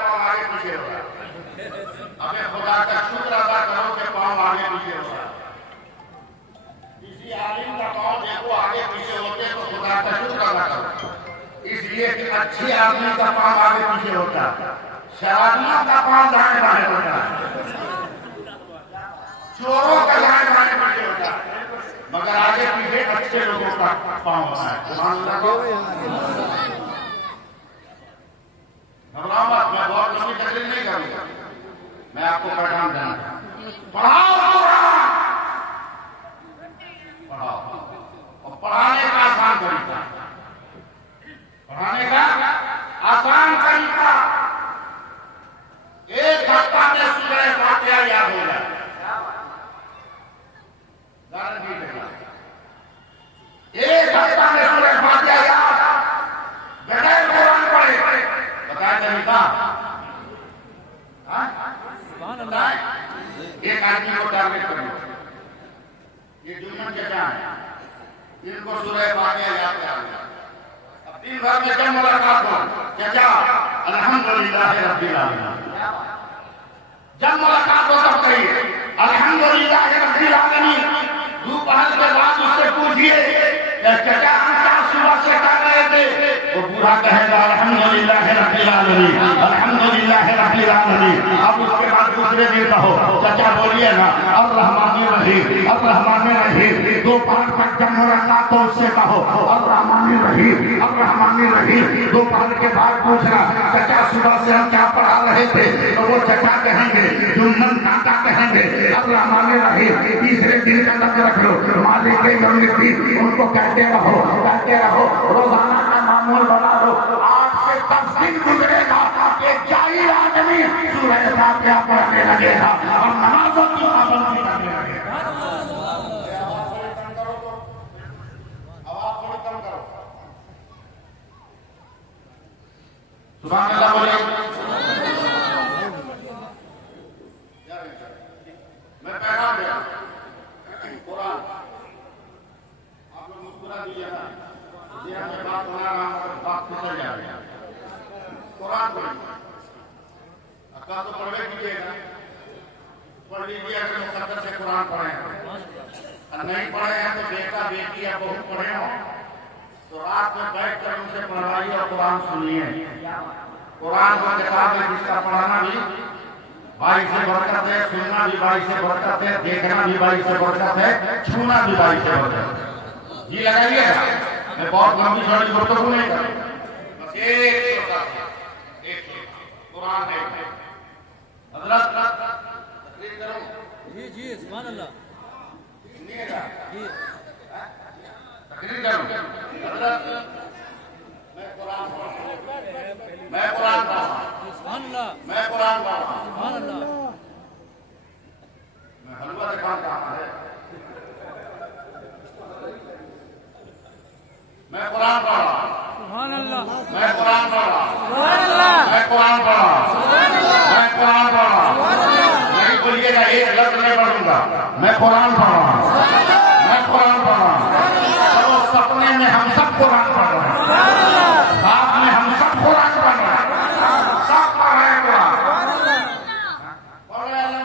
पाँव आगे पीछे हो रहा है। हमें खुदा का शुक्र अदा करो कि पाँव आगे पीछे हो रहा है। किसी आलिम का पाँव देखो आगे पीछे होते तो खुदा का शुक्र अदा करो, इसलिए कि अच्छे आदमी का पाँव आगे पीछे होता है, शराबियों का पाँव दाएं बाएं होता है, चोरों का दाएं बाएं पीछे होता है, मगर आगे पीछे अच्छे लोगों का पाँव होता है। घबराओ मत, मैं बहुत लंबी तकलीफ नहीं करूंगा, मैं आपको पैगाम देना पढ़ाओ पढ़ाओ और पढ़ाने का आसान तरीका, पढ़ाने का आसान तरीका एक हफ्ता में सूरह फातिहा याद हो जाए, एक हफ्ता में सूरह फातिहा याद बगैर कुरान पढ़े, बताया तरीका? एक आदमी को टारगेट करो, ये जुम्मन के क्या है, इनको सूरह फातिहा याद करा, दिन भर में जब मुलाकात हो क्या अल्हम्दुलिल्लाह रब्बिल आलमीन, जब मुलाकात हो तब कहिए अल्हम्दुलिल्लाह रब्बिल आलमीन। दोपहर के बाद उससे पूछिए क्या सुबह से कर रहे थे, वो पूरा कहेगा अल्हम्दुलिल्लाह रब्बिल आलमीन, अल्हम्दुलिल्लाह रब्बिल आलमीन। अब उसके बाद दूसरे दिन कहो चाचा बोलिए ना अर्रहमानिर रहीम, अर्रहमानिर रहीम। दोपहर तक जब मुलाकात हो उससे कहो अर्रहमानिर रहीम, अर्रहमानिर रहीम। दोपहर के बाद पूछना चाचा सुबह से हम क्या पढ़ा रहे थे, तो वो चाचा कहेंगे जुम्मन काका कहेंगे अर्रहमानिर रहीम। तीसरे दिन का लग रख लो मालिक यौमिद्दीन, उनको कहते रहो रोजाना का मामूल बना लो। 8 से 10 दिन गुजरेगा कि जाहिल आदमी सूरह फातिहा पढ़ने लगेगा और नमाजों की पाबंदी करने लगेगा। आवाज थोड़ी कम करो, सुभान अल्लाह बोलिए। मैं पैगाम दे कुरान, आप लोग मुस्कुरा दीजिए ना, मैं बात बना रहा हूँ, बात फिसल जा रही है। कुरान पढ़िए, अक्का तो पढ़वे कीजिएगा, पढ़ लीजिए। अगर मुकद्दर से कुरान पढ़े और नहीं पढ़े हैं तो बेटा बेटी या बहू पढ़े हो तो रात में बैठ कर उनसे पढ़वाइए और कुरान सुनिए। कुरान को किताब है जिसका पढ़ना भी भाई से बरकत है, सुनना भी भाई से बरकत है, देखना भी भाई से बरकत है, छूना भी भाई से बरकत है। ये लगाइएगा, मैं बहुत लंबी चौड़ी गुफ्तगू नहीं करूं, बस एक कुरान है। हजरत तकरीर करूं जी सुभान अल्लाह, सुनिएगा जी, तकरीर करूं हजरत, मैं कुरान पढ़ूं, मैं कुरान पढ़ूं सुभान अल्लाह, मैं कुरान पढ़ूं सुभान अल्लाह। मैं हलवा दुकान कहां है, मैं कुरान पढ़ रहा सुभान अल्लाह, मैं कुरान पढ़ रहा सुभान अल्लाह, मैं कुरान पढ़ रहा सुभान अल्लाह, मैं कुरान पढ़ रहा सुभान अल्लाह। नहीं बोलिएगा एक लफ्ज नहीं पढ़ूंगा, मैं कुरान पढ़ रहा सुभान अल्लाह, मैं कुरान पढ़ रहा। तो सपने में हम सब कुरान पढ़ रहे हैं सुभान अल्लाह, रात में हम सब कुरान पढ़ रहे हैं, सब पढ़ रहे हैं कुरान, पढ़ रहे हैं।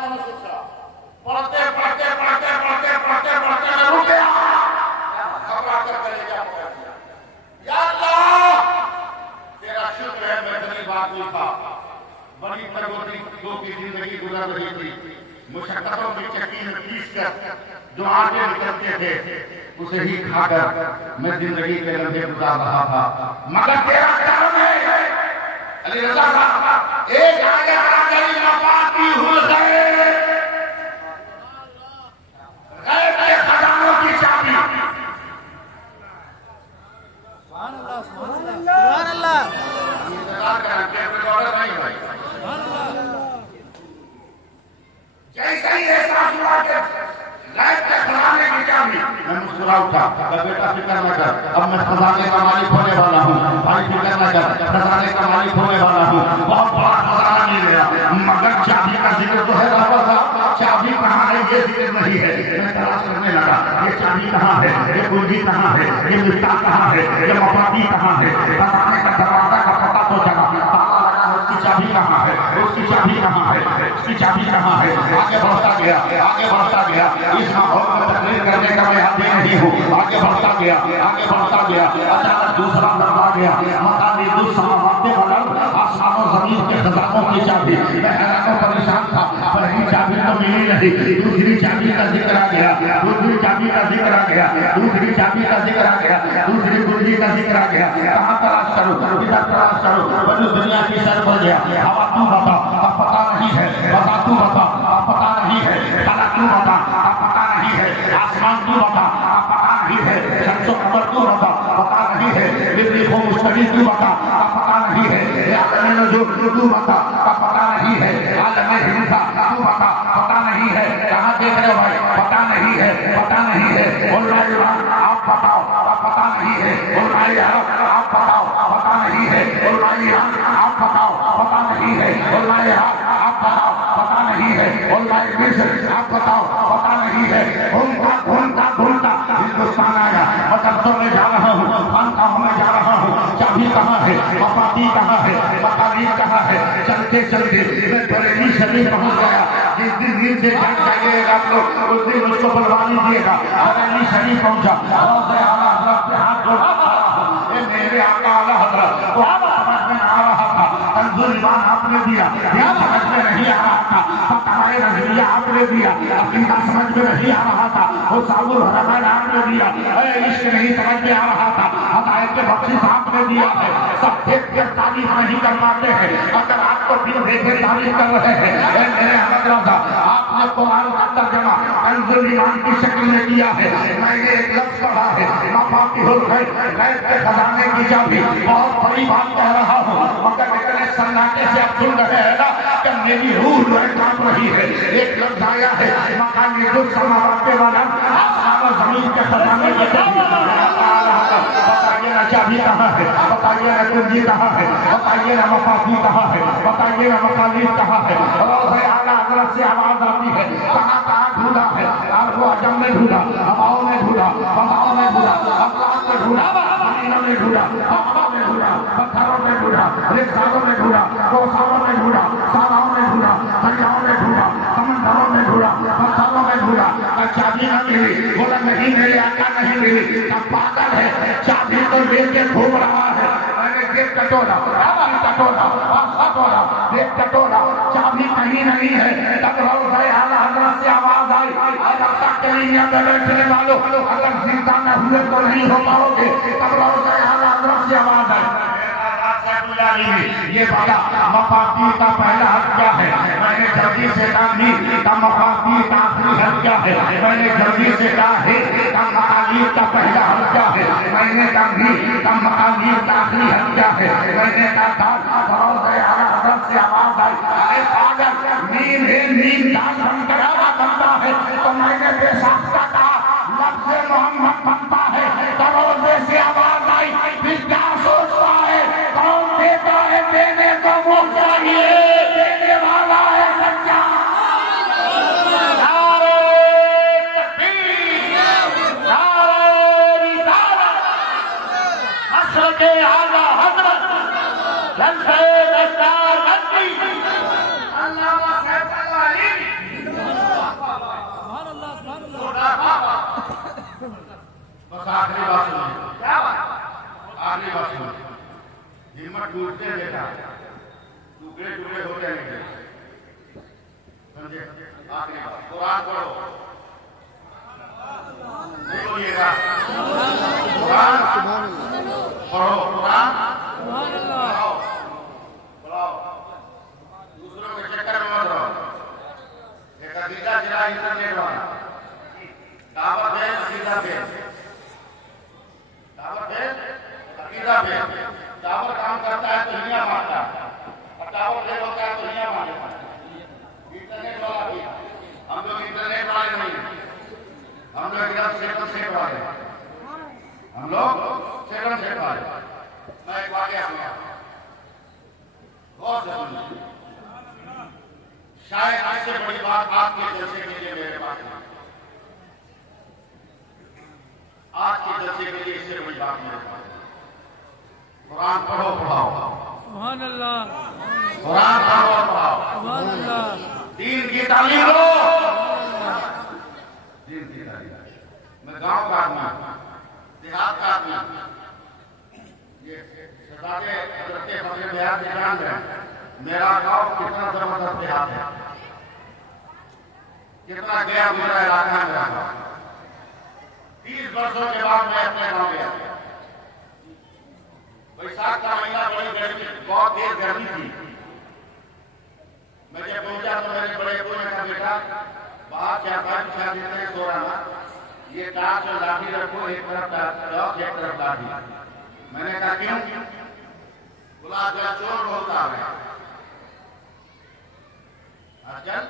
पढ़ते पढ़ते पढ़ते पढ़ते पढ़ते पढ़ते रुक गया, घबरा कर कलेजा या अल्लाह तेरा शुक्र है मैं गरीब आदमी था, बड़ी प्रगति की जिंदगी गुजर रही थी, मुशक्कतों की चक्की में पीस कर जो आगे निकलते थे उसे ही खाकर मैं जिंदगी के लम्हे गुजार रहा था, मगर तेरा करम है अली रजा साहब, एक आगे गई मफाती हो गए गैब के खजानों की चाबी। सुभान अल्लाह सुभान अल्लाह, इंतजार करें टेप रिकॉर्डर नहीं भाई, जैसे ही एहसास हुआ कि गैब के खजाने की चाबी, मैं मुस्कुरा उठा, बेटा फिक्र न कर, अब मैं खजाने का मालिक होने वाला हूँ, भाई फिक्र न कर, खजाने का मालिक होने वाला हूँ, बहुत बड़ा खजाना मिल गया, मगर चाबी का जिक्र तो है बाबा साहब, चाबी कहाँ है ये जिक्र नहीं है। मैं तलाश करने लगा, ये चाबी कहाँ है, ये कुंजी कहाँ है, ये मिफ्ताह कहाँ है, ये मफाती कहाँ है, खजाने का दरवाजा का पता तो चला, ताला लगा उसकी चाबी कहाँ है, उसकी चाबी कहाँ है, उसकी चाबी कहाँ है। आगे बढ़ता गया, आगे बढ़ता गया। इस माहौल में तकलीफ करने का मैं आदमी नहीं हूँ। आगे बढ़ता गया, आगे बढ़ता गया। अचानक दूसरा दर्द आ गया। मकानी दूसरा आसमानों जमीन के खजानों की चाबी। मैं हैरान परेशान था। पहली चाबी तो मिली नहीं, दूसरी चाबी का जिक्र आ गया, दूसरी चाबी का जिक्र आ गया, दूसरी चाबी का जिक्र आ गया, दूसरी कुंजी का जिक्र आ गया। कहाँ तलाश करूँ, इधर तलाश करूँ, बड़ी दुनिया की सर पर गया। हवा तू बता, अब पता नहीं है। बता तू बता, अब पता नहीं है। तारा तू बता, अब पता नहीं है। आसमान तू बता, अब पता नहीं है। शम्सो कमर तू बता, पता नहीं है। लिखो मुश्तरी तू बता, अब पता नहीं है। जो तू बता, अब पता नहीं है। आलम हिंसा तू बता, पता नहीं है। कहाँ देख रहे हो भाई, पता नहीं है, पता नहीं है। बोल रहे आप बताओ, अब पता नहीं है। बोल रहे आप बताओ, पता नहीं है। बोल रहे आप बताओ, पता नहीं है। बोल रहे आप बताओ, पता नहीं है। बोल रहे मिस्र आप बताओ, पता नहीं है। घूमता घूमता घूमता हिंदुस्तान आया। मदरसों में जा रहा हूँ, खानकाहों में जा रहा हूँ। चाबी कहाँ है, मफाती कहाँ है, मकालीद कहाँ है। चलते चलते मैं बरेली शरीफ पहुँच गया। जिस दिन नींद से जाग जाइएगा आप लोग, उस दिन मुझको बुलवानी दिएगा। बरेली शरीफ पहुँचा, हाथ जोड़ा, मेरे आका आला हज़रत समझ में आ रहा था। तंज़ुल ईमान आपने दिया, समझ में नहीं आ रहा था। फतवाए रज़विया आपने दिया, अक़ीदा समझ में नहीं आ रहा था। वो साबुल हरमैन आपने दिया, इश्क नहीं समझ में आ रहा था। हदायत बख्शिश आपने दिया है। सब देख के तारीफ नहीं कर पाते हैं, अगर आपको फिर देखे तारीफ कर रहे हैं। मेरे अहमद रज़ा आपने कुरान का तर्जुमा तंज़ुल ईमान की शक्ल में किया है। मैंने एक लफ्ज़ पढ़ा है, मफातिहुल गैब, गैब के खजाने की चाबी। बहुत बड़ी बात कह रहा हूँ, मगर इतने सन्नाटे से आप सुन रहे हैं ना कि मेरी रूह जो है कांप रही है। एक लफ्ज़ आया है, मकानी जो समावाते वाला आसमान और जमीन के खजाने की चाबी। बताइए ना चाबी कहाँ है, बताइए ना कुंजी कहाँ है, बताइए ना मफाती कहाँ है, बताइए ना मकालीद कहाँ है। रोज़े आला हज़रत से आवाज आती है, कहाँ कहाँ ढूंढा है। आपको अजम में ढूंढा, हवाओं में ढूंढा, फसाओं में ढूंढा, अफलाक में ढूंढा, जमीनों में ढूंढा, हवा में ढूंढा, पत्थरों में ढूंढा, रेगिस्तानों में ढूंढा, कोसारों में ढूंढा, साराओं में ढूंढा, दरियाओं में ढूंढा, समंदरों में ढूंढा, पत्थरों में ढूंढा, चाबी न मिली। बोला नहीं मेरे आका नहीं मिली। तब पागल है, चाबी तो लेके घूम रहा है। मैंने देख कटोरा, कटोरा, कटोरा, देख कटोरा, चाबी कहीं नहीं है। तब रोज़े आला हज़रत से आवाज आई, बैठने वालों अगर जिंदा न हुए तो नहीं हो पाओगे। तब रोज़े आला हज़रत से आवाज आई, ये बता मफाती का पहला हक क्या है। मैंने जल्दी से कहा नहीं का मफाती का आखिरी हक क्या है। मैंने जल्दी से कहा है का मकालीद का पहला हक क्या है। मैंने कहा नहीं का मकालीद का आखिरी हक क्या है। मैंने कहा रोज़े आला हज़रत से आवाज आई, अरे पागल नींद है, नींद दाल बनता बनता है। तो मैंने बेसाख्ता कहा लफ्ज़ मोहम्मद बनता है। तो रोज़े से आवाज आई, फिर क्या सोचता है, कौन देता है, देने को वो चाहिए, देने वाला है सच्चा। नारे तकबीर, नारे रिसालत, असर के आला हज़रत, जलसे दस्तार बंदी, अल्लामा सैफुल्लाह अली। बस आखिरी बात सुनिए, क्या बात, आखिरी बात सुनिए। हिम्मत टूटते देखा, टुकड़े टुकड़े होते नहीं, समझे। आखिरी बात, कुरान पढ़ो, नहीं बोलिएगा, कुरान पढ़ो, कुरान पढ़ो, पढ़ो, दूसरों के चक्कर में मत रहो। एक अकीदा चला इंटरनेट वाला, दावत है अकीदा पे, दावत है अकीदा पे। टावर काम करता है तो दुनिया मानता है, और टावर फेल होता है तो दुनिया मानता है। इंटरनेट वाला भी, हम लोग इंटरनेट वाले नहीं, हम लोग एकदम सेकंड सेट वाले, हम लोग सेकंड सेट वाले। मैं एक वाकया सुना, बहुत से सुनिए, शायद इससे बड़ी बात आपके जलसे के लिए मेरे पास नहीं, आज के जलसे के लिए इससे बड़ी बात मेरे पास। कुरान पढ़ो, पढ़ाओ, सुभान अल्लाह। कुरान पढ़ाओ, दीन की तालीम लो, दीन की तालीम। मैं गांव का आदमी, देहात का आदमी, ये शहजादे हजरत फजल बिहार के जान रहे हैं मेरा गांव कितना जबरदस्त देहात है, कितना गया गुजरा इलाका है मेरा गांव। 30 वर्षों के बाद मैं अपने गांव गया। बैसाख का महीना बड़ी गर्मी, बहुत तेज गर्मी थी। मैं जब पहुंचा तो मेरे बड़े बोले का बेटा बाहर चारपाई बिछा देते हैं, सो रहा, ये टार्च और लाठी रखो, एक तरफ टार्च एक तरफ लाठी। मैंने कहा क्यों? बोला आजकल चोर बहुत आ रहे हैं, आजकल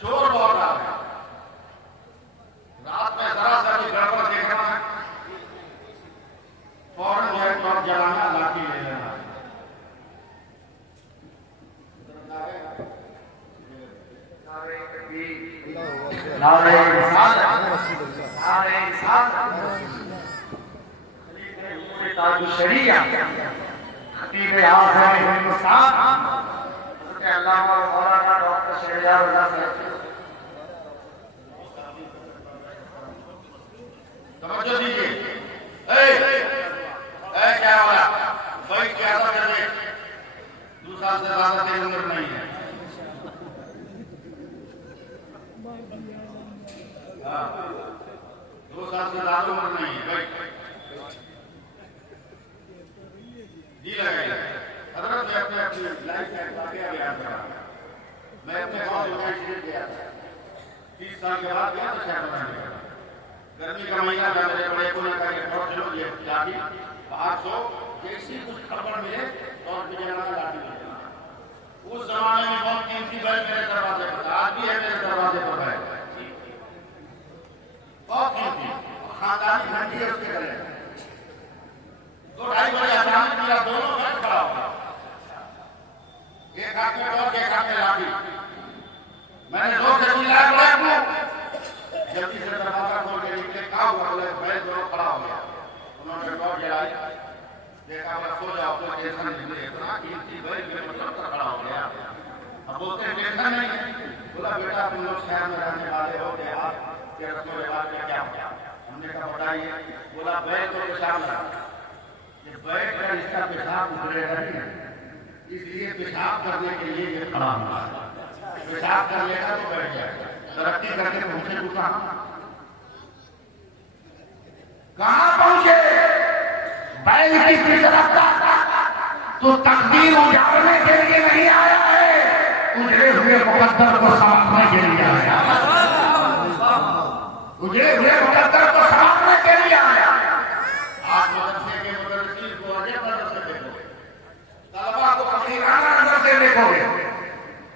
चोर बहुत आ रहे हैं, रात में जरा सा भी गड़बड़ देखना फौरन जो है टॉर्च जलाना, लाठी ले लेना। नारे रिसालत, नारे रिसालत, ताज शरीया, खतीब आज़म हिंदुस्तान हज़रत अल्लामा मौलाना डॉक्टर शहजाद साहब। तवज्जो दीजिए। क्या हो रहा? भाई क्या था कर दे, 2 साल से ज्यादा तेरी उम्र नहीं है। 2 साल से ज्यादा उम्र नहीं है भाई। जी लगाइए। हजरत मैं अपने लाइफ का वाकया बयान कर रहा हूं। मैं अपने गांव यूनाइटेड गया था, 30 साल के बाद गया था शहर बनाने का। गर्मी का महीना था, मेरे बड़े को ने कहा कि बहुत चलो ये लाठी बाहर सो, जैसी कुछ खबर मिले तो बिजला लाठी ले लेना। उस जमाने में बहुत कीमती बैल मेरे दरवाजे पर था, आज भी है मेरे दरवाजे पर बैल, बहुत कीमती, खानदानी घंटी है उसके गले। 2-2.5 बजे अचानक मेरा दोनों बैल खड़ा हो गया, एक हाथ में टॉर्च एक हाथ में लाठी। मैंने जोर से चिल्लाया, बड़े को जल्दी से दरवाजा खोल के निकले, कहा हुआ? बोले बैल दोनों खड़ा हो गया। उन्होंने टॉर्च जलाई, देखा बोला सो जाओ, तो टेंशन नहीं ले, इतना कीमती बैल मेरे मतलब तक खड़ा हो गया। अब बोलते हैं टेंशन नहीं है। बोला बेटा तुम लोग शहर में रहने वाले हो, देहात के रस्मों रिवाज में क्या होगा? हमने कहा बताइए। बोला बैल को पेशाब लगा, ये बैल का इसका पेशाब उतरेगा नहीं, इसलिए पेशाब करने के लिए ये खड़ा हुआ है। पेशाब कर लेगा तो बैठ जाएगा, तरक्की करके पहुंचे तो कहां पहुंचे? बैल की फितरत तो तकदीर उजाड़ने के लिए नहीं आया है, उजड़े हुए मुकद्दर को संभालने के लिए आया, उजड़े हुए मुकद्दर को संभालने के लिए आया। आज मदरसे के मुदर्रिसीन को अजब नजर से देखोगे, तलबा को फकीराना नजर से देखोगे।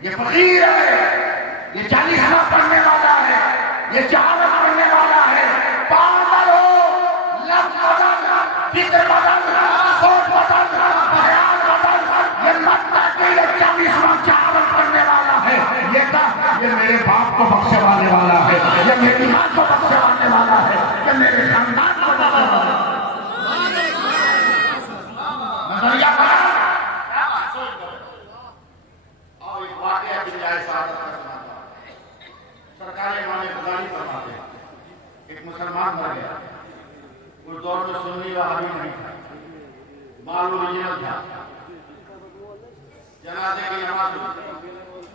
ये फकीर है, ये 40वां पढ़ने वाला है, ये 4वां पढ़ने वाला है। पागल हो, लफ्ज बदल, फिक्र बदल, सोच बदल, ख्याल बदल, ये मत ताकि ये 40वां 4वां पढ़ने वाला है। ये मेरे बाप को बख्शे वाले वाला है, ये मेरी मां को बख्शे वाले वाला है, ये मेरे खानदान को बख्शे वाला है। नजरिया बड़ा और एक वाकया भी जाए साथ सरकारी माने गुजारी फरमाते हैं। एक मुसलमान मर गया, उस दौर में सुन्नी वहाबी नहीं था, माल ओरिजिनल था। जनाजे की नमाज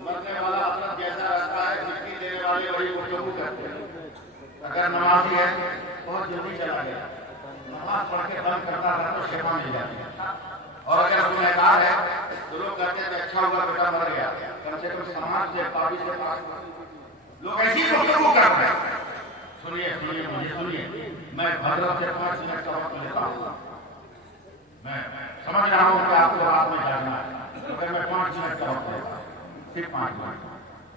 मरने वाला हजरत जैसा रहता है, मिट्टी देने वाले वही गुफ्तगू करते हैं। अगर नमाजी है बहुत जल्दी चला गया, नमाज पढ़ के बंद करता था तो शेफा मिल जाती है। और अगर गुनहगार है तो लोग कहते हैं अच्छा हुआ बेटा मर गया, कम से कम समाज से पापी से पास। लोग ऐसी गुफ्तगू कर रहे हैं। सुनिए सुनिए मुझे सुनिए, मैं हजरत से 5 मिनट का वक्त लेता हूँ। मैं समझ रहा हूँ कि आपको रात में जाना है, तो फिर मैं 5 मिनट का वक्त लेता हूँ, सिर्फ 5 मिनट।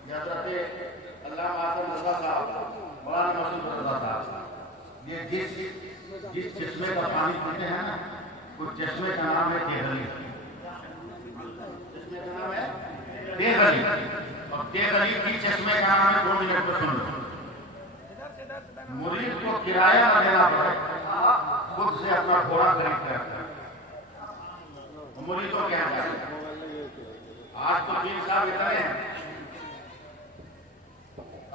हजरत अल्लामा आज़म रज़ा साहब, मौलाना मसूद रज़ा साहब, ये जिस चश्मे का पानी पीते हैं ना, उस चश्मे का नाम है तेगली। चश्मे का नाम है तेगली, और तेगली की चश्मे का नाम है 2 मिनट में सुन लो। मुरीद को किराया न देना पड़े, खुद से अपना घोड़ा खरीद कर मुरीदों के यहाँ आज तो 3 साल इतने हैं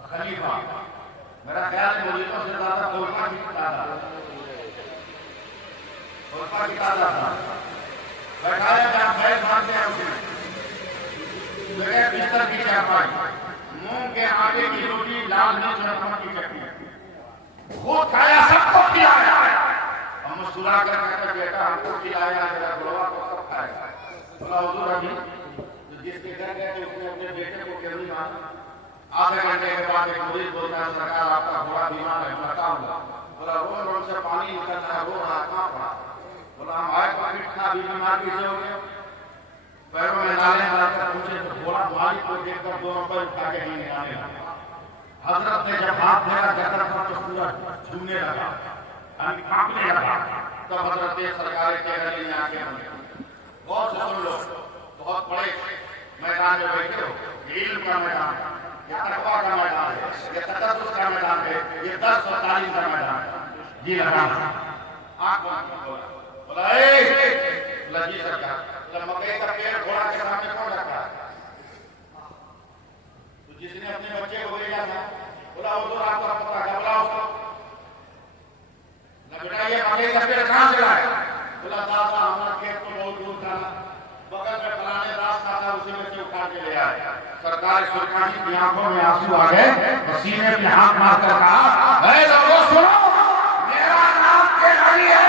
खलीफा, मेरा ख्याल है मौलवियों से ज्यादा खुलफा की तादाद था। बैठाया जहाँ फैज मारते हैं उसमें जगह बिस्तर की चारपाई, मूंग के आटे की रोटी, लाल मिर्च और नमक की चटनी, खुद खाया सबको खिलाया। हम मुस्कुरा कर कहते बेटा हमको खिलाया, जरा बुलवा को कब खाएगा? बोला हुजूर अभी जिसके घर गए थे उसने अपने बेटे को क्यों नहीं माना? आधे घंटे के बाद एक मुरीद बोलता है सरकार आपका घोड़ा बीमार है, मैं कहा बोला रोज रोज से पानी निकलता है, रो रहा कहाँ पड़ा? बोला हम आए पॉकेट था, अभी बीमार कैसे हो गए? पैरों में नाले मारकर पूछे तो घोड़ा मालिक को देखकर 2 रुपए उठा के ही निकालने लगा। हजरत ने जब हाथ फेरा गर्दन पर तो पूरा झूमने लगा, कांपने लगा। तब हजरत सरकार के गले में आके बने। बहुत से सुन लो, बहुत बड़े मैदान में बैठे हो, इल्म का मैदान, ये तकवा का मैदान है, ये तकद्दुस का मैदान है, ये दर्स और तालीम का मैदान है। जी लगा आंख बोला जी सरकार, मकई का पेड़ घोड़ा के सामने कौन रखा है? तो जिसने अपने बच्चे को भेजा था बोला वो तो आपका पता क्या? बोला उसको बेटा ये मकई का पेड़ कहाँ से लाए? बोला दादा हमारा खेत तो बहुत दूर था, बगल में फलाने रास्ता था, उसी में से उठा के ले आए। सरकार सुरखानी की आंखों में आंसू आ गए, सीने पे हाथ मारकर कहा लोगों सुनो, मेरा नाम केसरी है,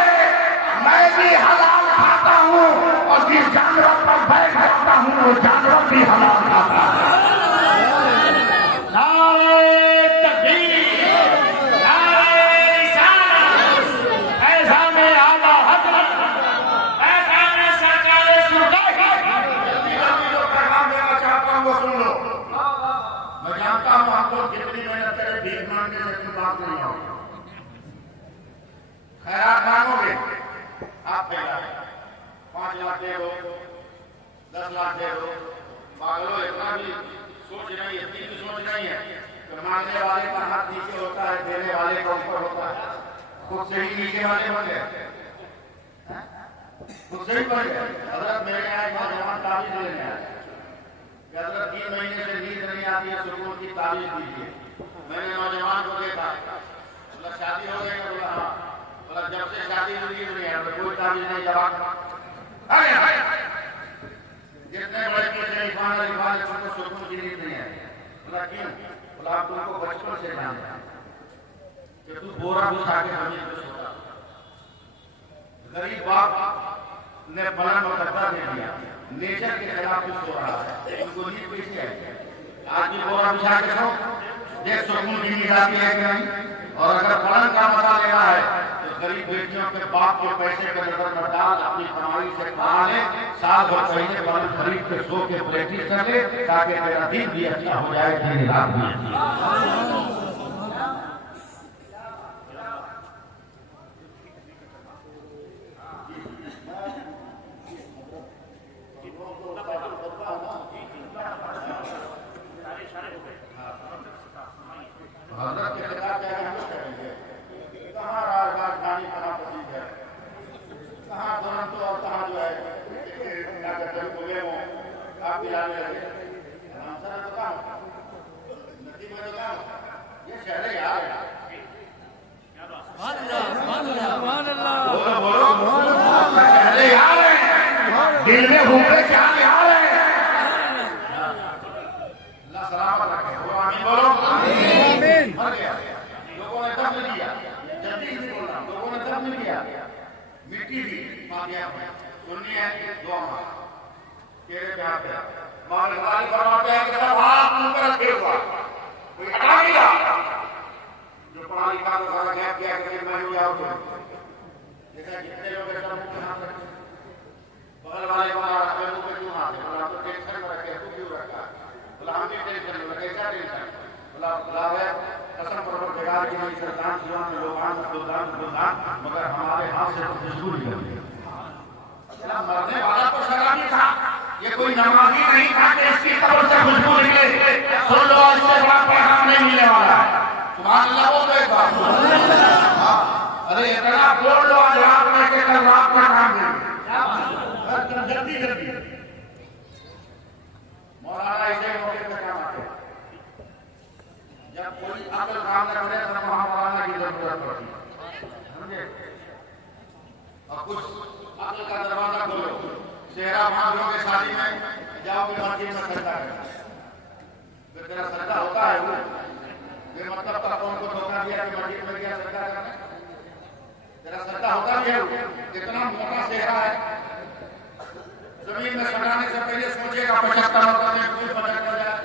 मैं भी हलाल खाता हूँ और जिस जानवर पर बैठ करता हूँ वो जानवर भी हलाल खाता है। कितनी मेहनत करे भीख मांगने से कोई बात नहीं होगी। खैरात मांगोगे आप फैला 5 लाख दे दो, 10 लाख दे दो, पागलो इतना भी सोच नहीं, इतनी भी सोच नहीं है कि मांगने वाले का हाथ नीचे होता है, देने वाले का ऊपर होता है। खुद से ही नीचे वाले बन गए, खुद से ही बन गए। हजरत मेरे यहाँ नौजवान ताबीज लेने आए, 3 महीने से नींद नहीं आती है, सुकून की ताबीज दीजिए। मैंने नौजवान को देखा, बोला शादी हो गई? बोला हाँ। बोला जब से शादी हुई नहीं है कोई ताबीज नहीं जवाब। जितने बड़े पूछे इरफान उनको सुकून की नींद नहीं है। बोला क्यों? बोला आप तुमको बचपन से जानते हैं कि तू बोरा बिछा के जमीन पे सोता, गरीब बाप ने पलंग और गद्दा दे दिया, नेचर के खिलाफ भी सो रहा है, उनको नींद कैसे आएगी? आज भी बोरा बिछा के सो, देख सुकून की नींद आती है कि नहीं? और अगर पलंग का मजा लेना है तो गरीब बेटियों के बाप के पैसे के नजर में डाल, अपनी कमाई से कमा ले, साल भर पहले पलंग खरीद के सो के प्रैक्टिस कर ले, ताकि तेरा दिन भी अच्छा हो जाए, तेरी रात भी अच्छी। हजरत के खिलाफ क्या हम करेंगे? कहाँ राजधानी, कहाँ प्रसिद्ध है, कहाँ तुरंत और कहाँ जो है क्या कहते हैं बोले वो आप दिलाने लगे आंसर तो काम नदी में तो काम ये शहर यार है। बोलो बोलो शहर यार है, दिल में घूमते क्या यार है। अल्लाह सलामत रखे, बोलो मर गया, लोगों ने दफन किया, जल्दी से बोलना, लोगों ने दफन किया, मिट्टी दी, माफिया सुननी है दुआ मार तेरे पे हाथ है। मौला अली फरमाते हैं कि सब हाथ ऊपर रखे हुआ, कोई हटा नहीं रहा। जो पढ़ा लिखा तो सारा गैप किया कि मैं हो जाऊँ तो जैसा जितने लोग सब मुंह में हाथ रखे, बगल वाले को मारा अपने मुंह पे क्यों हाथ है? बोला तो टेंशन में रखे, तू क्यों रखा? बोला हम भी टेंशन में, कैसा टेंशन? कसम परवरदिगार की नहीं सरकार जीवन में लोगान मगर हमारे हाथ से तो खुशबू निकलती है। मरने वाला तो शराबी था, ये कोई नमाजी नहीं था कि इसकी कब्र से खुशबू निकले। सुन लो, इससे बड़ा पैगाम नहीं मिलने वाला है। सुभान अल्लाह बोल दो एक बार। अरे इतना बोल लो, आज रात में के कल रात में काम देंगे जल्दी जल्दी। कि मस्जिद में सजदा करना, तो तेरा सजदा होता है वो? ये मतलब तक कौन को धोखा दिया कि मस्जिद में गया सजदा करने? तेरा सजदा होता भी है वो? इतना मोटा सेहरा है, जमीन में सटाने से पहले सोचेगा 75 मरतबा में कोई पलट हो जाए,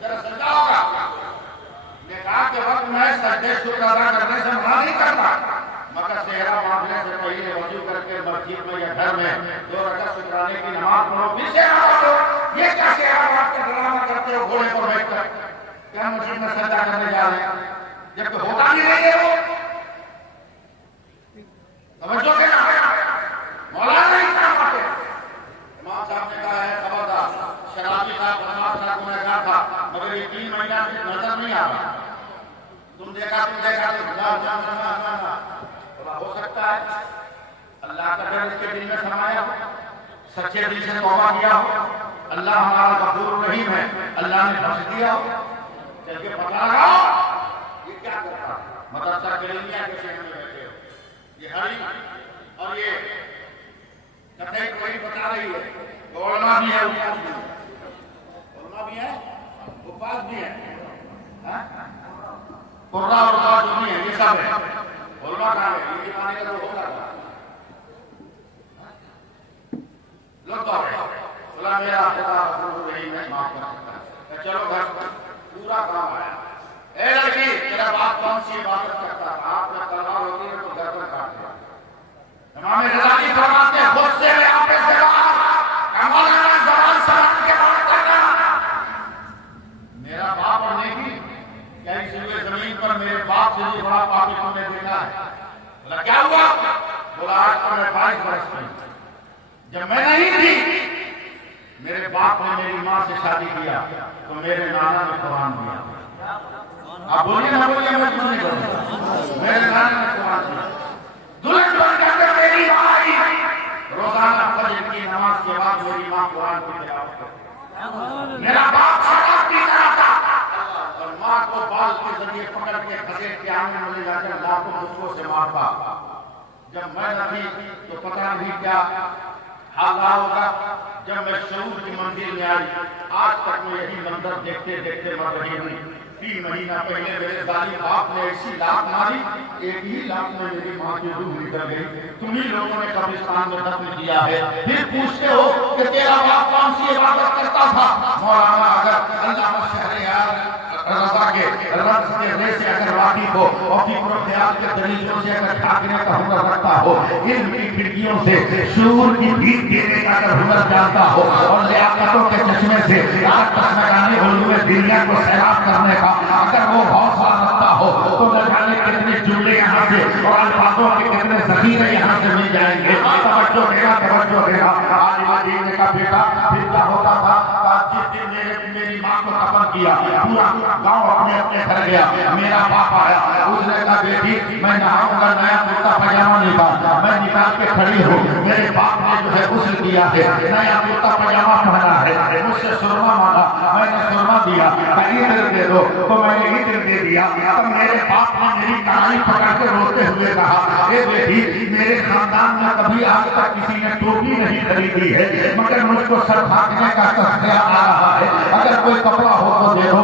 तेरा सजदा होगा? निकाह के वक्त मैं सजदे शुक्र अदा करने से मना नहीं करता, मगर सेहरा बांधने से पहले वजू करके मस्जिद में या घर में 2 रकात शुक्राने की नमाज पढ़ो, फिर सेहरा बांधो। ये क्या सेहरा बांध के ड्रामा करते हो घोड़े पर बैठकर? क्या मस्जिद में सजदा करने जा रहे हैं जबकि होता भी नहीं है वो? समझो के ना मौलाना नहीं क्या बात है? इमाम साहब ने कहा है खबरदार, शराबी था, बदमाश था, गुनहगार था, मगर ये 3 महीना से नजर नहीं आ रहा। तुम देखा हो सकता है अल्लाह का डर इसके दिल में समाया हो, सच्चे दिल से तौबा किया हो, अल्लाह हमारा गफूर रहीम है, अल्लाह ने बख्श दिया हो। चल के पता लगाओ ये क्या करता है। मदरसा करेलिया के शहर में बैठे हो, ये हरी और ये कथई कोई बता रही है, उलमा भी है, उलमा भी है, उपास भी है, कुर्रा और उपास जो भी है, ये सब है। उलमा कहाँ है? ये पानी का तो होगा लोग तो बोला मेरा खुदा रही मैं माफ कर सकता है, चलो घर पूरा काम आया। ए लड़की, तेरा बाप कौन सी इबादत करता है? आपने तलवार होती है तो गर्दन काट दिया। इमाम रज़ाली फरमाते हैं गुस्से में आपे से कमाना ज़बान सलाम के बात करना। मेरा बाप और नेकी क्या इस जमीन पर मेरे बाप से भी बड़ा पापी तुमने देखा है? बोला क्या हुआ? बोला आज तो मैं 22 वर्ष की, जब मैं नहीं थी मेरे बाप ने मेरी माँ से शादी किया तो मेरे नाना ने कुरान दिया। आप बोलिए ना बोलिए, मैं कुछ नहीं करूँगा। मेरे नाना ने कुरान दिया, दुल्हन बन करके मेरी माँ आई, रोजाना फजर की नमाज के बाद मेरी माँ कुरान की तिलावत करती। मेरा बाप शराब पीता था और माँ को बाल के जरिए पकड़ के घसीट के आंगन में ले जाकर लाखों मुझको से मारता। जब मैं न थी तो पता नहीं क्या हाल होगा। जब मैं शऊर की मंजिल में आई, आज तक मैं यही मंजर देखते देखते मर रही हूँ। 3 महीना पहले मेरे जालिम बाप ने ऐसी लात मारी, एक ही लात में मेरी माँ की रूह निकल गई। तुम्ही लोगों ने कब्रिस्तान में दफन किया है, फिर पूछते हो कि तेरा बाप कौन सी इबादत करता था? मौलाना अगर अल्लाह शहरियार रज़ा के रब्ज़ के रे से अगर वाकिफ हो और फिक्र ख्याल के दलीलों से अगर ठाकने का हुनर रखता हो, इल्म की खिड़कियों से शूर की भीख देने का अगर हुनर जानता हो और लियाकतों के चश्मे से अगर तस्मगाने उलूए दुनिया को सैराब करने का अगर वो हौसला रखता हो तो न जाने कितने जुमले यहाँ से और अल्फाजों के कितने ज़ख़ीरे यहाँ से मिल जाएंगे। तवज्जो देगा। आलिम का बेटा फिर क्या होता था? जिस दिन मेरी माँ को दफन किया, पूरा गांव अपने अपने घर गया। मेरा बाप आया, उसने कहा बेटी मैं नहाऊंगा, नया कुर्ता पजामा निकाल। मैं निकाल के खड़ी हूँ, मेरे बाप ने जो है गुस्ल किया है, नया कुर्ता पजामा पहना है, मुझसे सुरमा मांगा, मैंने सुरमा दिया। इत्र दे दो तो मैंने इत्र दे दिया। तब मेरे बाप ने मेरी कलाई पकड़ के रोते हुए कहा, ए बेटी मेरे खानदान में कभी आज तक किसी ने टोपी नहीं खरीदी है, मगर मुझको सर ढाकने का तस्वीर आ रहा है। अगर कोई कपड़ा हो तो दे दो।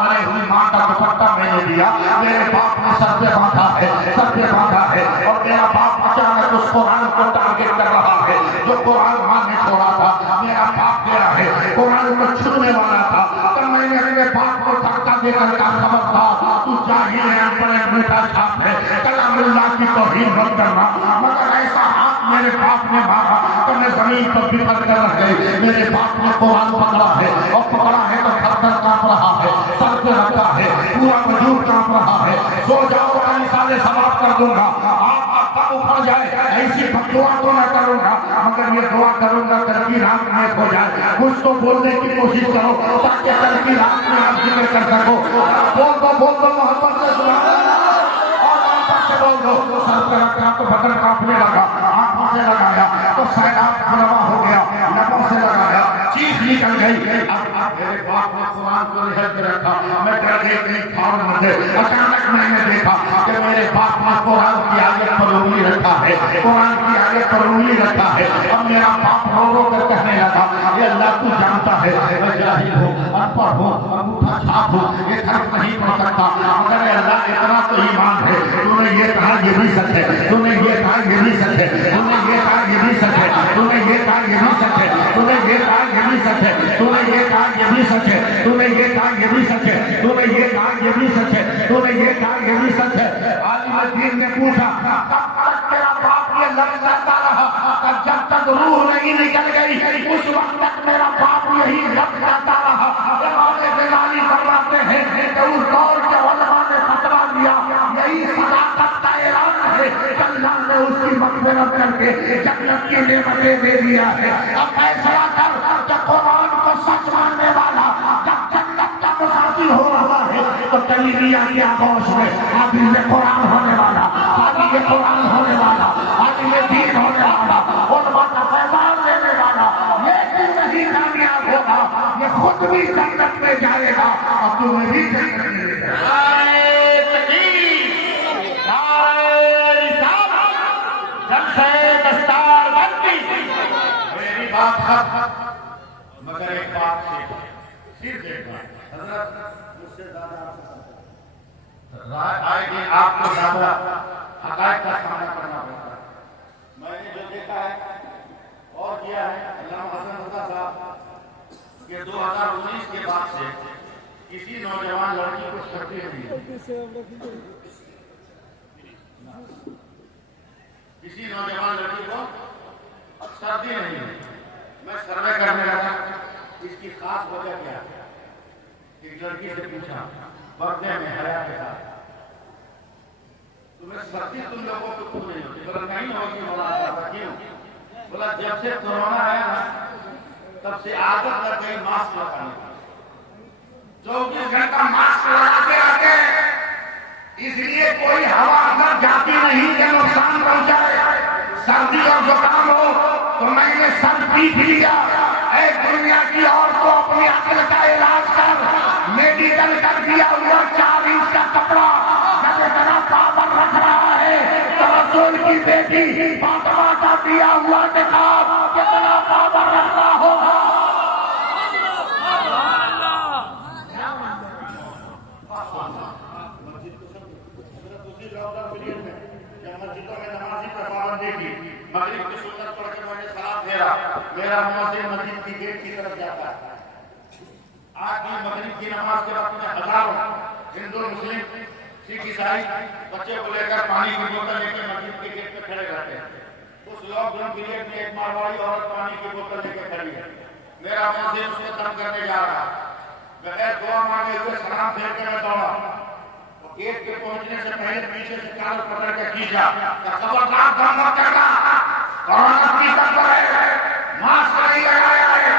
मरे हुई माँ का दुपट्टा मैंने दिया, मेरे बाप ने सर पे बांधा है और मेरा बाप अचानक उस कुरान को टारगेट कर रहा है जो कुरान माँ ने छोड़ा था। मेरा बाप गया है, कुरान को छूने वाला था। तब मैंने अपने बाप को धक्का देकर का सबक था, तू जाहिल है, अनपढ़ मीठा छाप है, कलामुल्लाह की तौहीन मत करना। मगर ऐसा हाथ मेरे बाप ने मारा तो मैं जमीन पर बिखर कर रह गई। मेरे बाप ने कुरान पकड़ा है और पकड़ा है तो थर-थर कांप रहा है, सर पे रखा है, पूरा वजूद कांप रहा है। सो जाओ का मिसाले समाप्त कर दूंगा, आप तब उठा जाए, ऐसी दुआ तो न करूंगा, मगर ये दुआ करूंगा कल की रात में हो जाए। कुछ तो बोलने की कोशिश करो ताकि कल की रात में आप जिक्र कर सको। बोल दो मोहब्बत से सुभान अल्लाह और आपस से बोल दो। सर पे रखा तो बदन कांपने लगा, आंखों से लगाया तो सैलाब रवा हो गया, लबों से लगाया चीख निकल गई। अब मेरे बाप ने कुरान को निहल के रखा, मैं डर गई कहीं फाड़ न दे। अचानक मैंने देखा कि मेरे बाप ने कुरान की आयत पर उंगली रखा है, कुरान की आयत पर उंगली रखा है। अब मेरा बाप रो रो कर कहने लगा, ये अल्लाह तू जानता है मैं जाहिल हूँ, अनपढ़ हूँ, अंगूठा छाप हूँ, ये खर्च नहीं पड़ सकता, मगर अल्लाह इतना तो ईमान है, तूने ये कहा ये भी सच है, तूने ये कहा ये भी सच है, तूने ये कहा ये भी सच है, तूने ये कहा ये भी सच है, तूने ये कहा ये भी सच है, तूने ये कहा ये भी सच है, तूने ये कहा ये भी सच है, तूने ये कहा ये भी सच है, तूने ये कहा ये भी सच है। आलिम दीन ने पूछा, कब तक तेरा बाप ये लफ्ज करता रहा? जब तक रूह नहीं निकल गई उस वक्त तक मेरा बाप यही लफ्ज करता रहा। फरमाते हैं कि उस दौर के उलमा ने फतवा दिया, यही सदाकत का ऐलान है, अल्लाह ने उसकी मग़फ़िरत करके जन्नत की नेमतें दे दिया है। अब फैसला कर, जब कुरान को सच मानने वाला जब जन्नत का मुसाफिर हो रहा है तो तलीबिया की आगोश में हाफिज़ कुरान होने वाला, हाफिज़ कुरान होने वाला, हाफिज़ दीन होने वाला, उलमा का फैज़ान देने वाला, लेकिन नहीं कामयाब होगा, ये खुद भी जन्नत में जाएगा और तुम्हें भी जन्नत में जाएगा। मेरी बात मगर एक बात सिर्फ एक बात, हज़रत मुझसे ज़्यादा आएगी, आपको ज़्यादा हक़ाइक़ का सामना करना पड़ता है। मैंने जो देखा है और किया है, अल्लामा हसन रज़ा साहब के 2019 के बाद से किसी नौजवान लड़की को सर्दी नहीं है, किसी नौजवान लड़की को सर्दी नहीं है। मैं सर्वे करने लगा, इसकी खास वजह क्या है? एक लड़की से पूछा पर्दे में हया के साथ, तुम्हें सर्दी तुम लोगों को क्यों नहीं होती? बोला नहीं होगी। बोला क्यों? बोला जब से कोरोना आया ना तब से आदत लग गई मास्क लगाने की, 24 घंटा मास्क लगाते आते, इसलिए कोई हवा अंदर जाती नहीं कि नुकसान पहुंचाए। सर्दी और जुकाम हो तो मैंने सर पीट लिया, एक दुनिया की और को अपनी अकल का इलाज कर, मेडिकल कर दिया हुआ 4 इंच का कपड़ा जब इतना पावर रख रहा है तो रसूल की बेटी फातिमा का दिया हुआ निकाब कितना पावर रखता होगा। मगरिब की सुन्नत पढ़ के मैंने सलाम फेरा, मेरा मुअज्जिन मस्जिद की गेट की तरफ जाता है। आज भी मगरिब की नमाज के वक्त में हजारों हिंदू, मुस्लिम, सिख, ईसाई बच्चे को लेकर पानी की बोतल लेकर मस्जिद के गेट पे खड़े रहते हैं। उस लॉकडाउन पीरियड में एक मारवाड़ी औरत पानी की बोतल लेकर खड़ी है। मेरा मुअज्जिन उसको तंग करने जा रहा, बगैर दुआ मांगे हुए सलाम फेर के मैं दौड़ा, गेट पे पहुंचने से पहले पीछे से काल पकड़ के खींचा, खबरदार काम मत करना, कोरोना की खबर है, मास्क नहीं लगाया है,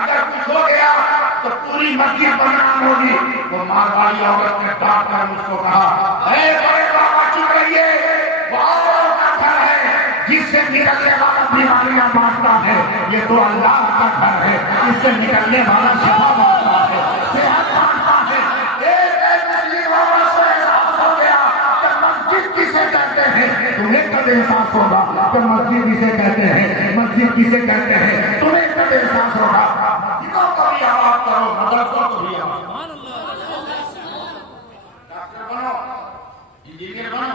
अगर कुछ हो गया तो पूरी मस्जिद बदनाम होगी। वो मारवाड़ी औरत ने डांट कर मुझको कहा, अरे बड़े बाबा चुप रहिए, वो औरत का घर है जिससे निकलने वाला बीमारियां बांटता है, ये तो अल्लाह का घर है, इससे निकलने वाला शफा बांटता है, सेहत बांटता है। किसे कहते हैं तुम्हें कब एहसास होगा कि मस्जिद किसे कहते हैं, मस्जिद किसे कहते हैं तुम्हें कब एहसास होगा। मस्जिदों को भी आबाद करो, मदरसों को भी आबाद करो, डॉक्टर बनो, इंजीनियर बनो।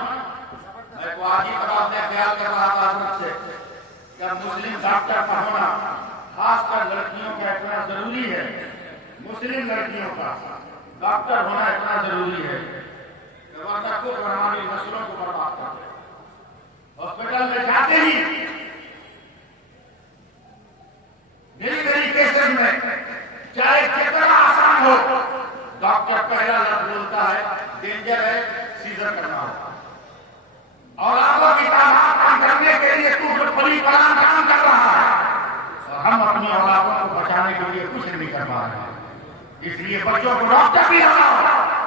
मैं को आज ही अपने ख्याल कर रहा था हजरत से कि मुस्लिम डॉक्टर का होना खासकर लड़कियों का इतना जरूरी है, मुस्लिम लड़कियों का डॉक्टर होना इतना जरूरी है, को हमारी नस्लों को बर्बाद करते हैं। हॉस्पिटल में जाते ही डिलीवरी केसेस में चाहे कितना आसान हो, डॉक्टर पहला लफ्ज बोलता है डेंजर है, सीजर करना हो। और आपको की तादाद करने के लिए तू जो बड़ी बड़ा काम कर रहा है और हम अपनी औलादों को बचाने के लिए कुछ नहीं कर पा रहे हैं। इसलिए बच्चों को डॉक्टर भी होना,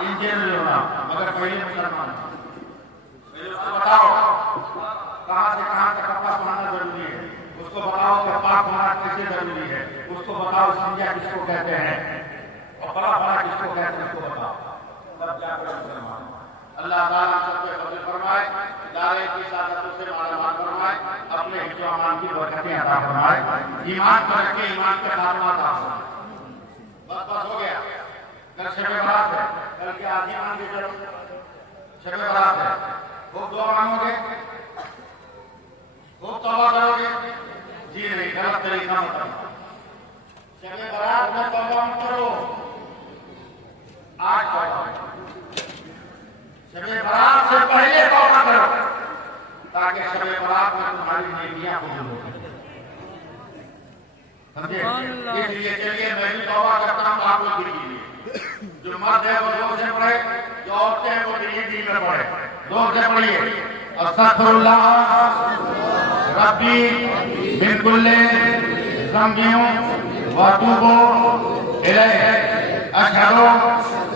इंजीनियर भी होना, मगर पहले मुसलमान उसको बताओ कहां से कहां तक कपड़ा पहनना जरूरी है, उसको बताओ कि पाक होना कैसे जरूरी है, उसको बताओ संज्ञा किसको कहते हैं और फला फला किसको कहते हैं, उसको बताओ, तब जाकर मुसलमान। अल्लाह ताला हम सबके फजल फरमाए, दारे की सादतों से मालामाल फरमाए, अपने हिफ्ज़ व अमान की बरकतें अता फरमाए, ईमान पर रखे, ईमान के खात्मा अता फरमाए। बस हो गया। कल शब बारात है, कल के आधी मान के चलो, शब बारात है, खूब दुआ मांगोगे, खूब तौबा करोगे? जी नहीं, गलत तरीका मत अपनाओ। शब बारात में तौबा मत करो, आज तौबा करो। शब बारात से पहले तौबा करो, ताकि शब बारात में तुम्हारी नेकियां कबूल हो सकें। समझे? इसलिए चलिए मैं भी तौबा करता हूँ, आप लोग भी कीजिए। जो मर्द है वो जोर से पढ़े, जो औरतें हैं वो धीरे में पढ़े। जोर से पढ़िए, अस्तगफिरुल्लाह रब्बी मिन कुल्ली ज़ंबिन व अतूबु इलैहि, अशहदु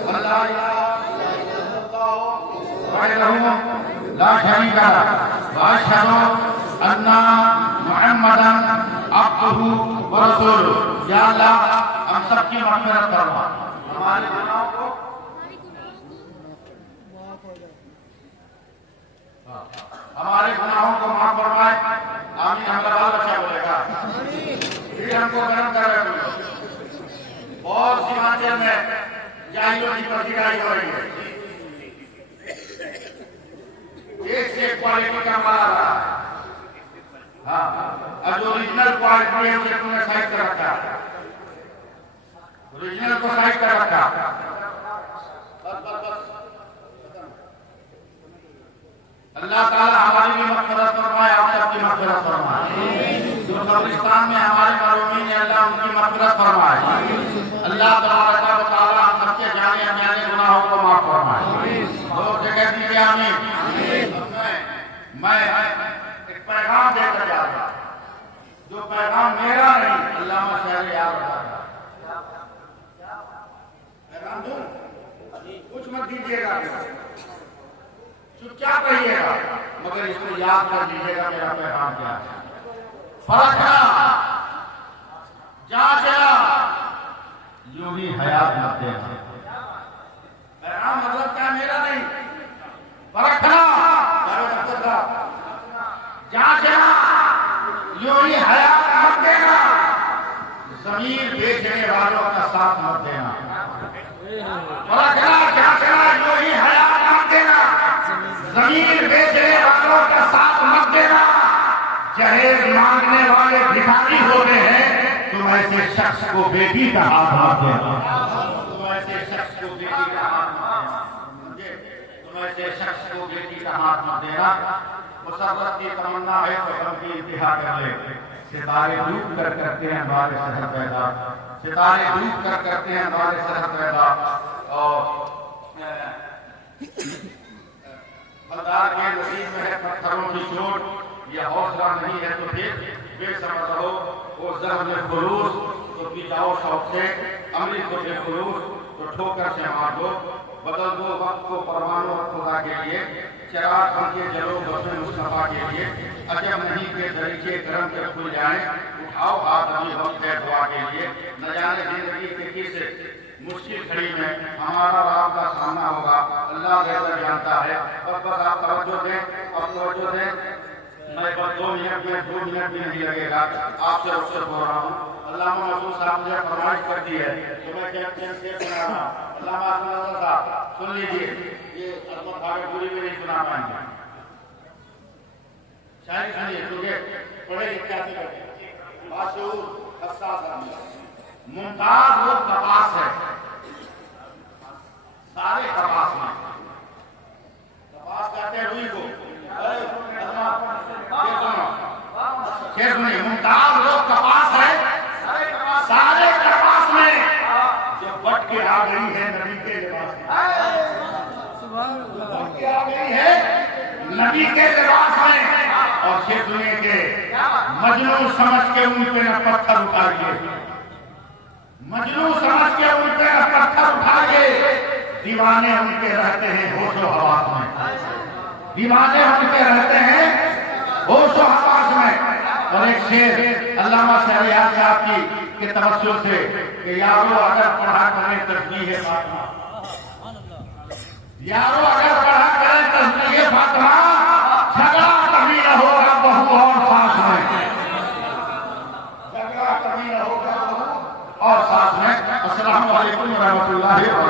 अल्ला इलाहा वहदहु ला शरीका लहु व अशहदु अन्ना मुहम्मदन अब्दुहु व रसूलुहु। या अल्लाह हम सबकी मग़फ़िरत फरमा, हमारे गुनाहों को हमारे गुनाहों को माफ फरमाए। आमीन। हमारा बाल बच्चा बोलेगा फिर हमको गर्म कर रहे। और सीमांचल में जाहिलों की प्रतिगाई हो रही है, एक से क्वालिटी का माल आ रहा है। हाँ, और जो ओरिजिनल क्वालिटी है उसे तुमने साइड कर रखा, ओरिजिनल को साइड कर रखा। अल्लाह ताला हमारी भी मग़फ़िरत फरमाए, आप सबकी मग़फ़िरत फरमाए। जो कब्रिस्तान में हमारे मरहूमीन है, अल्लाह उनकी मग़फ़िरत फरमाए। अल्लाह तबारक व तआला हम सबके जाने अनजाने गुनाहों को माफ फरमाए। जोर से कह दीजिए आमीन। मैं एक पैगाम देकर जा रहा, जो पैगाम मेरा नहीं, अल्लामा शहरियार पैगाम दूं, कुछ मत दीजिएगा, चुपचाप रहिएगा, मगर इसको याद कर लीजिएगा मेरा पैगाम क्या है। परखना, जांचना, यूं ही हयात मत देना। पैगाम मतलब क्या मेरा नहीं, परखना, जांचना, यूं ही हयात मत देना। जमीन बेचने वालों का साथ मत देना। परखना, जांचना, यूं ही हयात मत देना। जमीन बेचने वालों का साथ मत देना। जहेज मांगने वाले भिखारी होते हैं, तुम ऐसे शख्स को बेटी का हाथ मत देना। तुम ऐसे शख्स को बेटी का हाथ मत देना। तुम ऐसे शख्स को बेटी का हाथ मत देना। मुसर्रत की तमन्ना है तो हम की इंतहा कर ले। सितारे डूब कर करते हैं हमारे शहर पैदा, सितारे डूब कर करते हैं हमारे शहर पैदा। और मदार के नसीब में है पत्थरों की चोट, यह हौसला नहीं है तो फिर बेसमझ रहो। वो ज़हर खुलूस तो पी जाओ शौक से, अमृत को बेखुलूस तो ठोकर से मार दो। बदल दो वक्त को परवानों और खुदा के लिए, चिराग बन के जलो बसमें मुस्तफा के लिए। अजब नहीं के दरीचे करम के खुल जाए, उठाओ हाथ अभी वक्त है दुआ के लिए। न जाने जिंदगी के किस मुश्किल घड़ी में हमारा राम का सामना होगा, अल्लाह बेहतर जानता है। बस आप तवज्जो दें और तवज्जो दें। मैं बस 2 मिनट भी नहीं लगेगा, आपसे रुखसत हो रहा हूँ। अल्लामा मसूद साहब मुझे फरमाइश कर दी है कि मैं चैन सुना रहा हूँ। अल्लामा साहब सुन लीजिए, ये अजमत भागे पूरी भी नहीं सुना पाएंगे। शायद सुनिए, क्योंकि पढ़े लिखे आदमी बाशऊर हस्सास आदमी। मुमताज वो कपास है, सारे कपास में, कपास कहते हैं रुई को। सुनिए, मुमताज वो कपास है, सारे कपास में जो बट के आ गई है नबी के लिबास में, बट के आ गई है नबी के लिबास में। और शेर दुनिया के मजनू समझ के उन पे न पत्थर उठाइए, मजनू समझ के उन पे न पत्थर उठाइए। दीवाने उनके रहते हैं होशो हवास में, दीवाने उनके रहते हैं होशो हवास में। और एक शेर अल्लामा शहरियार साहब की के तवस्सुल से कि यारो अगर पढ़ा करें तस्बीह फातिमा, यारो अगर पढ़ा करें तस्बीह फातिमा, झगड़ा कभी न होगा बहू और सास में, झगड़ा कभी न होगा बहू और सास में। अस्सलाम वालेकुम व रहमतुल्लाहि व